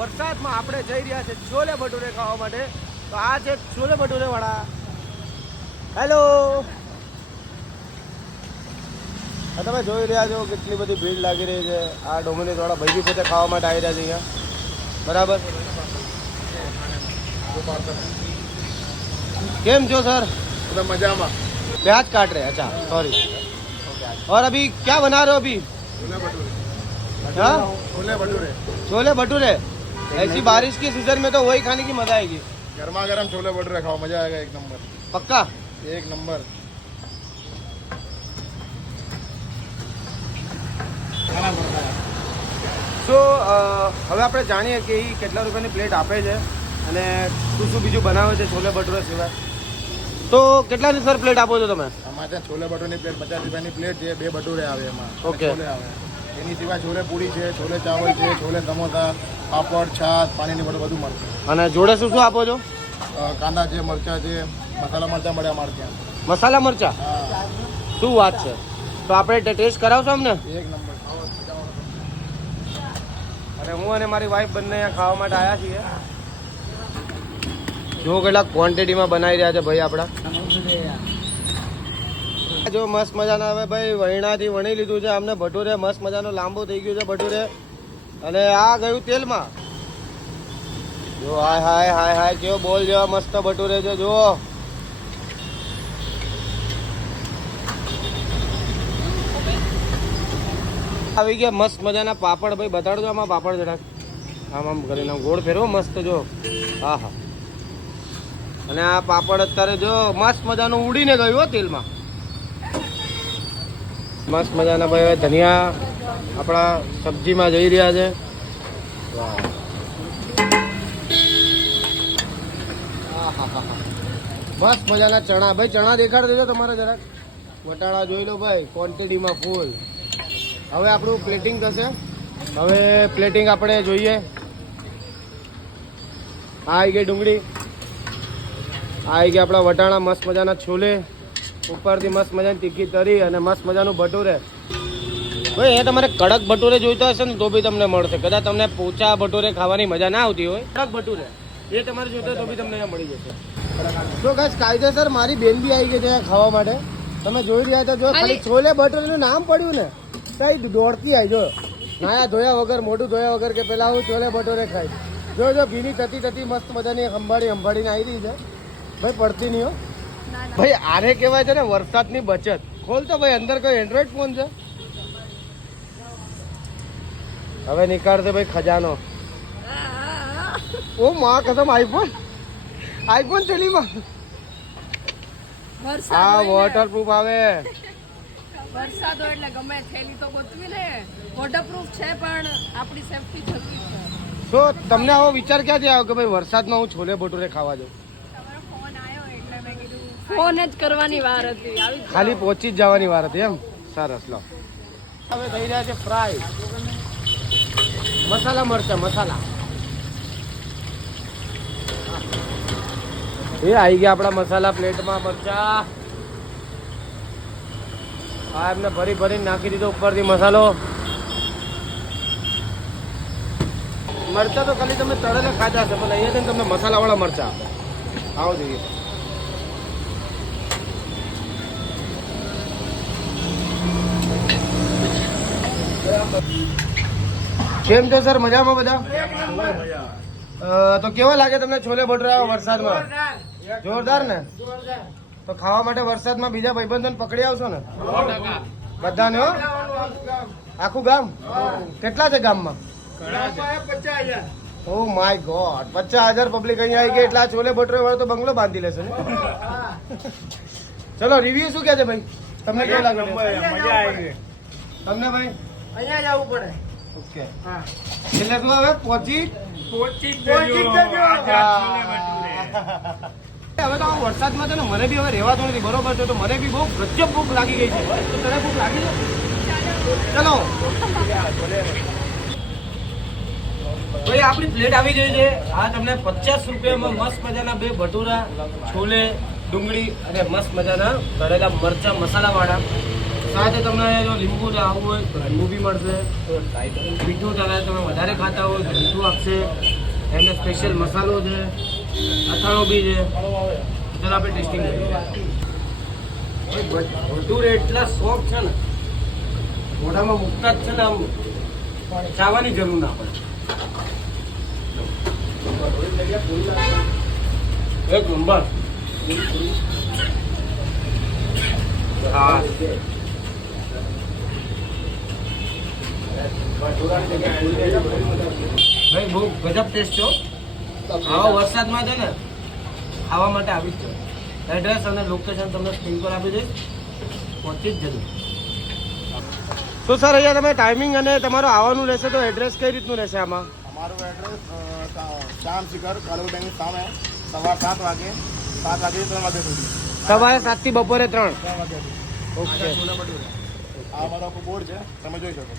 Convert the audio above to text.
વરસાદમાં આપણે જઈ રહ્યા છે છોલે ભટુરે ખાવા માટે. તો આ છે છોલે ભટુરે વાળા. હેલો, તમે જોઈ રહ્યા છો કેટલી બધી ભીડ લાગી રહી છે. આ ડોમિનોઝ વાળા ભાઈ બી પોતે ખાવા માટે આવી રહ્યા છે અહીંયા. બરાબર. કેમ છો सर? मजा में प्याज काट रहे हैं. अच्छा सॉरी. और अभी क्या बना रहे हो अभी? हाँ, छोले भटूरे. छोले भटूरे. ऐसी बारिश की सीजन में तो वही खाने की मजा आएगी. गर्मा गर्म छोले भटूरे खाओ, मजा आएगा एक नंबर. पक्का एक नंबर. તો હવે આપણે જાણીએ કે એ કેટલા રૂપિયાની પ્લેટ આપે છે અને શું શું બીજું બનાવે છે છોલે ભટુરે સિવાય. તો કેટલાની સર પ્લેટ આપો છો તમે? અમારે ત્યાં છોલે ભટુરની પ્લેટ 50 રૂપિયાની પ્લેટ છે. 2 ભટુરે આવે એમાં. ઓકે. છોલે આવે. એની સિવાય છોલે પૂરી છે, છોલે ચાવલ છે, છોલે સમોસા, પાપડ, છાશ, પાણીની બોટલ બધું મળશે. અને જોડે શું શું આપો છો? કાંદા છે, મરચાં છે, મસાલા મરચાં મળે અમારે ત્યાં. મસાલા મરચા. હા, શું વાત છે. તો આપણે ટેસ્ટ કરાવશો અમને? એક નંબર. અને હું અને મારી વાઈફ બંને અહીંયા ખાવા માટે આવ્યા છીએ. જો કેટલા ક્વોન્ટિટીમાં બનાવી રહ્યા છે ભાઈ આપણા. જો મસ્ત મજાના હવે ભાઈ વહીણાથી વણી લીધું છે અમને ભટુરે. મસ્ત મજાનો લાંબો થઈ ગયું છે ભટુરે. અને આ ગયું તેલમાં. જો હાય હાય હાય હાય કેવો બોલ જેવા મસ્ત ભટુરે છે. જો આવી ગયા મસ્ત મજાના પાપડ. ભાઈ બતાડજો આમાં પાપડ જરાક. આમ આમ કરીને ગોળ ફેરવો મસ્ત. જો હા હા. અને આ પાપડ અત્યારે જો મસ્ત મજાનું ઉડીને ગયું હો તેલમાં. મસ્ત મજાના ભાઈ ધનિયા આપણા સબ્જીમાં જઈ રહ્યા છે. મસ્ત મજાના ચણા. ભાઈ ચણા દેખાડ દેજો તમારે જરાક. વટાણા જોઈ લો ભાઈ ક્વોન્ટિટીમાં ફૂલ. હવે આપણું પ્લેટિંગ થશે. હવે પ્લેટિંગ આપણે જોઈએ. આ આવી ગઈ ડુંગળી. આ આવી ગયા આપણા વટાણા. મસ્ત મજાના છોલે. ઉપરથી મસ્ત મજાની તીખી તરી અને મસ્ત મજાનું ભટુરે. ભાઈ એ તમારે કડક ભટુરે જોઈતા હશે ને તો બી તમને મળશે. કદાચ તમને પોચા ભટુરે ખાવાની મજા ના આવતી હોય, કડક ભટુરે એ તમારે જોઈતા તો બી તમને અહીંયા મળી જશે. તો ગાઈસ કાયદેસર મારી બેન બી આવી ગઈ છે ખાવા માટે. તમે જોઈ રહ્યા છો. જો ખાલી છોલે ભટુરેનું નામ પડ્યું ને કઈ દોડતી આવી. જો નાયા ધોયા વગર, મોઢું ધોયા વગર કે પેલા હું છોલે ભટુરે ખાઈ. જો જો ભીની તતી મસ્ત મજાની સંભાળીને આવી રહી છે. ભાઈ પડતી નહીં હો ભાઈ. આને કહેવાય છે ને વરસાદની બચત. ખોલ તો ભાઈ અંદર કોઈ એન્ડ્રોઈડ ફોન છે. હવે નીકાળશે ભાઈ ખજાનો. ઓ માં કસમ આઈફોન થેલીમાં. હા વોટરપ્રૂફ આવે. વરસાદ હોય એટલે ગમે થેલી તો ગોતવી ને. વોટરપ્રૂફ છે પણ આપણી સેફટી જરૂરી છે. તો તમને આવો વિચાર ક્યાંથી આવ્યો કે ભાઈ વરસાદમાં હું છોલે ભટુરે ખાવા જાઉં? તમારો ફોન આવ્યો એટલે મેં કીધું ફોન જ કરવાની વાર હતી. આવી ખાલી પહોંચી જ જવાની વાર હતી એમ. સરસ. લો હવે થઈ રહ્યા છે ફ્રાય મસાલા મરચા. મસાલા એ આવી ગયા આપણા મસાલા પ્લેટમાં. મરચા આ એમને ભરી ભરીને નાખી દીધો ઉપરથી મસાલો. મરચા તો ખાલી તમે તળેલા ખાધા છે પણ અહીંયા તમને મસાલા વાળા મરચા આવો જોઈએ. કેમ છો સર? મજામાં બધા? તો કેવા લાગે તમને છોલે ભટુરે વરસાદમાં? જોરદાર ને? તો ખાવા માટે વરસાદમાં બીજા ભાઈબંધોને પકડી આવશો ને બધાને? હો આખું ગામ? કેટલા છે ગામમાં? ઓ માય ગોડ, 50,000 પબ્લિક અહીંયા આવી ગઈ એટલે આ છોલે ભટુરે વાળો તો બંગલો બાંધી લેશે ને. ચલો રિવ્યુ શું કહે છે ભાઈ? તમને કેવું લાગે? મજા આવી ગઈ. તમને ભાઈ? અહીંયા જવું પડે. ઓકે. એટલે તું હવે પહોંચી હવે તો વરસાદમાં છે ને મને બી હવે રહેવાતું નથી. બરોબર છે. તો મને બી બહુ ગજબ ભૂખ લાગી ગઈ છે. તો તને ભૂખ લાગી છે? ચલો ભાઈ આપણી પ્લેટ આવી ગઈ છે. આ તમને 50 રૂપિયામાં મસ્ત મજાના 2 ભટુરા, છોલે, ડુંગળી અને મસ્ત મજાના તળેલા મરચા મસાલા વાળા. સાથે તમને જો લીંબુ આવું હોય તો લીંબુ બી મળશે. મીઠું તમે વધારે ખાતા હોય તો મીઠું આપશે. એમને સ્પેશિયલ મસાલો છે, અથાણું બી છે. ચાલો આપણે ટેસ્ટિંગ કરીએ. ભટુરે એટલા સોફ્ટ છે ને, મોઢામાં મૂકતા જ છે ને, આમ ચાવવાની જરૂર ના પડે. એક નંબર. હા, ભાઈ બહુ ગજબ ટેસ્ટ છે હો. આવા વરસાદમાં છે ને ખાવા માટે આવી જ છે. એડ્રેસ અને લોકેશન તમને સ્ક્રીન પર આપી દઈશ, પહોંચી જ જજો. તો સર અહીંયા તમે ટાઈમિંગ અને તમારું આવવાનું રહેશે તો એડ્રેસ કઈ રીતનું રહેશે આમાં? અમારું એડ્રેસ શ્યામ શિખર કાલુર બેંક સામે, સવાર 7 વાગે 3 વાગ્યા સુધી. સવારે 7 થી બપોરે 3. 3 વાગ્યા સુધી. ઓકે. આ અમારો બોર્ડ છે, તમે જોઈ શકો છો.